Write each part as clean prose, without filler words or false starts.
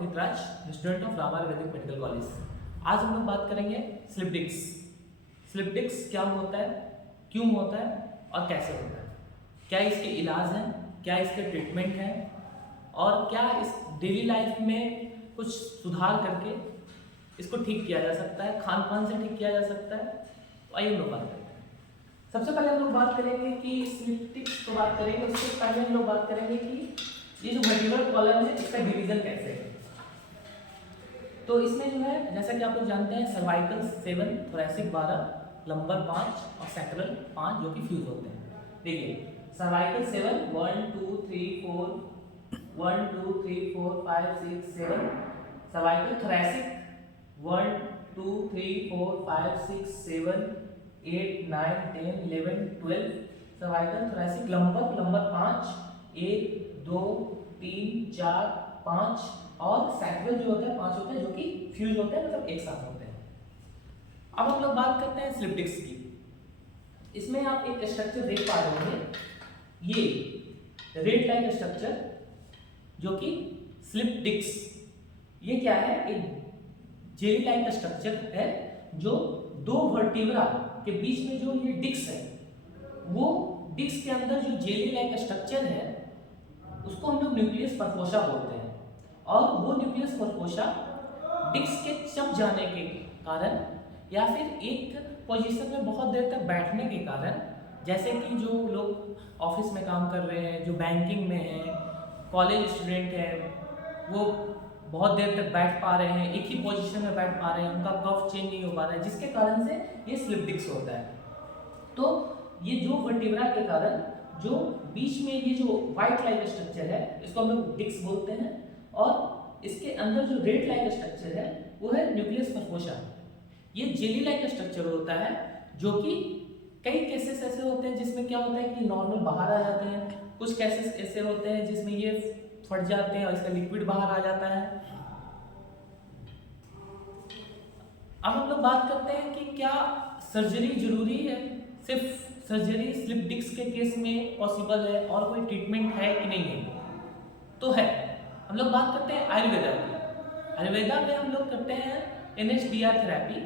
Ankit Raj, student of Rama Ayurvedic medical college. आज हम लोग बात करेंगे स्लिप डिस्क। स्लिप डिस्क क्या होता है, क्यों होता है और कैसे होता है, क्या इसके इलाज हैं, क्या इसके ट्रीटमेंट हैं और क्या इस डेली लाइफ में कुछ सुधार करके इसको ठीक किया जा सकता है, खान पान से ठीक किया जा सकता है। तो आइए हम लोग बात करते हैं। सबसे पहले हम लोग बात करेंगे कि स्लिप डिस्क को बात करेंगे, उससे पहले हम लोग बात करेंगे कि ये जो वर्टिब्रल कॉलम है इसका डिवीजन कैसे है। तो इसमें जो है जैसा कि आप लोग जानते हैं सर्वाइकल 7, थोरैसिक 12, लंबर 5 और सैक्रल 5 जो कि फ्यूज होते हैं। देखिए cervical 7 1 2 3 4 1 2 3 4 5 6 7, cervical thoracic 1 2 3 4 5 6 7 8 9 10 11 12, cervical thoracic lumbar 5 1 2 3 4 5 और सैक्रल जो होता है 5 होते हैं जो कि फ्यूज होते हैं, मतलब एक साथ होते हैं। अब हम लोग बात करते हैं स्लिप डिस्क की। इसमें आप एक स्ट्रक्चर देख पा रहे होंगे, ये रेड लाइक स्ट्रक्चर जो कि स्लिप डिस्क। ये क्या है, एक जेली लाइक स्ट्रक्चर है जो दो वर्टिब्रा के बीच में जो ये डिस्क है, वो डिस्क के अंदर जो जेली लाइक स्ट्रक्चर है उसको हम लोग न्यूक्लियस परफोसा बोलते हैं। और वो न्यूक्लियस परफोसा डिस्क के चप जाने के कारण या फिर एक पोजीशन में बहुत देर तक बैठने के कारण, जैसे कि जो लोग ऑफिस में काम कर रहे हैं, जो बैंकिंग में हैं, कॉलेज स्टूडेंट हैं, वो बहुत देर तक बैठ पा रहे हैं, एक ही पोजीशन में बैठ पा रहे हैं, उनका कफ चेंज नहीं हो पा रहा है, जिसके कारण से ये स्लिप डिस्क होता है। तो ये जो वर्टिब्रा के कारण जो बीच में ये जो व्हाइट लाइक स्ट्रक्चर है इसको हम लोग डिस्क बोलते हैं, और इसके अंदर जो रेड लाइक स्ट्रक्चर है वो है न्यूक्लियस परफोसा। ये जेली लाइक स्ट्रक्चर होता है जो कि कई केसेस ऐसे होते हैं जिसमें क्या होता है कि नॉर्मल बाहर आ जाते हैं, कुछ केसेस ऐसे होते हैं जिसमें ये फट जाते हैं और इसका लिक्विड बाहर आ जाता है। अब हम लोग बात करते हैं कि क्या सर्जरी जरूरी है, सिर्फ सर्जरी स्लिप डिस्क के केस में पॉसिबल है और कोई ट्रीटमेंट है कि नहीं है। तो है। हम लोग बात करते हैं आयुर्वेदा की। आयुर्वेदा में हम लोग करते हैं NSDR थेरेपी।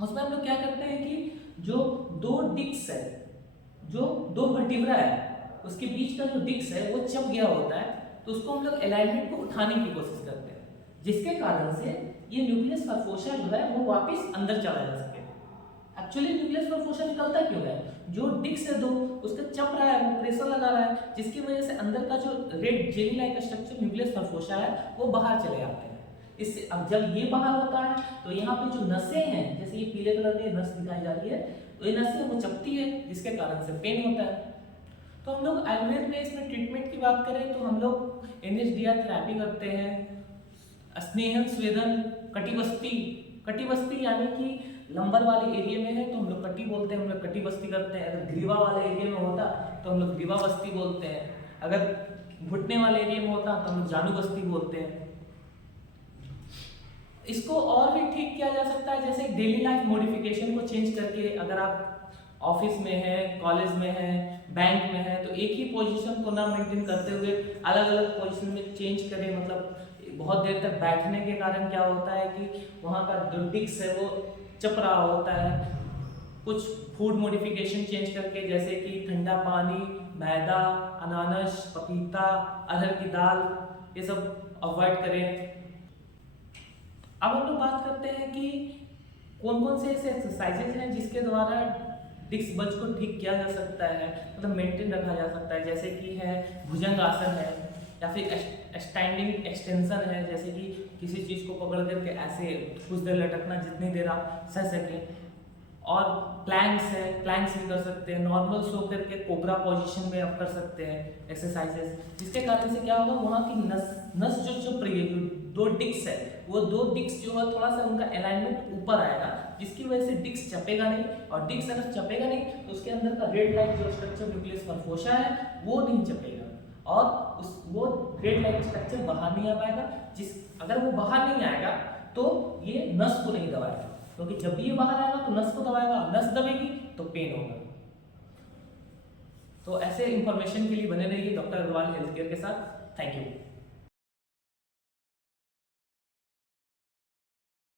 उसमें हम लोग क्या करते हैं कि जो दो डिस्क है, जो दो वर्टिब्रा है, उसके बीच का जो डिस्क है वो चप गया होता है, तो उसको हम लोग अलाइनमेंट को उठाने की कोशिश करते हैं, जिसके कारण से ये न्यूक्लियस परफोसा जो है वो वापस अंदर चला जा सके। एक्चुअली न्यूक्लियस परफोसा निकलता क्यों है, जो डिस्क है दो उसका चप रहा है, वो प्रेशर लगा रहा है, जिसकी वजह से अंदर का जो red jelly like structure nucleus परफोसा है वो बाहर चले जाते हैं। इससे अब जब ये बाहर होता है तो यहाँ पे जो नसें हैं, जैसे ये पीले कलर की नस दिखाई जा रही है, तो ये नसें वो चपती है जिसके कारण से पेन होता है। तो हम लोग आयुर्वेद में इसमें ट्रीटमेंट की बात करें तो हम लोग NSDR थेरेपी करते हैं, स्नेहन स्वेदन, कटिबस्ती यानी कि लंबर वाले एरिया में है तो हम लोग कटी बोलते हैं, हम लोग कटी बस्ती करते हैं। अगर ग्रीवा वाले एरिया में होता तो हम लोग ग्रीवा बस्ती बोलते हैं, अगर घुटने वाले एरिया में होता तो हम लोग जानू बस्ती बोलते हैं। इसको और भी ठीक किया जा सकता है, जैसे डेली लाइफ मॉडिफिकेशन को चेंज करके, अगर आप ऑफिस में है, कॉलेज में है, बैंक में है, तो एक ही पोजीशन को ना मेंटेन करते हुए अलग अलग पोजीशन में चेंज करें। मतलब बहुत देर तक बैठने के कारण क्या होता है कि वहाँ का जो डिस्क है वो चप रहा होता है। कुछ फूड मॉडिफिकेशन चेंज करके, जैसे कि ठंडा पानी, मैदा, अनानास, पपीता, अरहर की दाल, ये सब अवॉइड करें। अब हम लोग बात करते हैं कि कौन कौन से ऐसे एक्सरसाइजेज हैं जिसके द्वारा डिस्क बंच को ठीक किया जा सकता है, मतलब मेंटेन रखा जा सकता है। जैसे कि है भुजंग आसन है, या फिर स्टैंडिंग एक्सटेंशन है, जैसे कि किसी चीज़ को पकड़ करके ऐसे कुछ देर लटकना जितनी देर आप सह सकें। और प्लैंक्स है, प्लैंक्स भी कर सकते हैं। नॉर्मल सो करके कोबरा पोजीशन में आप कर सकते हैं एक्सरसाइजेस, जिसके कारण से क्या होगा, वहाँ की नस जो चुप रही है, जो दो डिस्क है, वो दो डिस्क जो है थोड़ा सा उनका अलाइनमेंट ऊपर आएगा, जिसकी वजह से डिस्क चपेगा नहीं, और डिस्क अगर चपेगा नहीं तो उसके अंदर का रेड लाइक जो स्ट्रक्चर न्यूक्लियस परफोसा है वो नहीं चपेगा, और वो रेड लाइक स्ट्रक्चर बाहर नहीं आ पाएगा। अगर वो बाहर नहीं आएगा तो ये नस को नहीं दबाएगा, क्योंकि जब भी ये बाहर आएगा तो नस को दबाएगा, नस दबेगी तो पेन होगा। तो ऐसे इंफॉर्मेशन के लिए बने रहिए डॉक्टर अग्रवाल हेल्थ केयर के साथ। Thank you.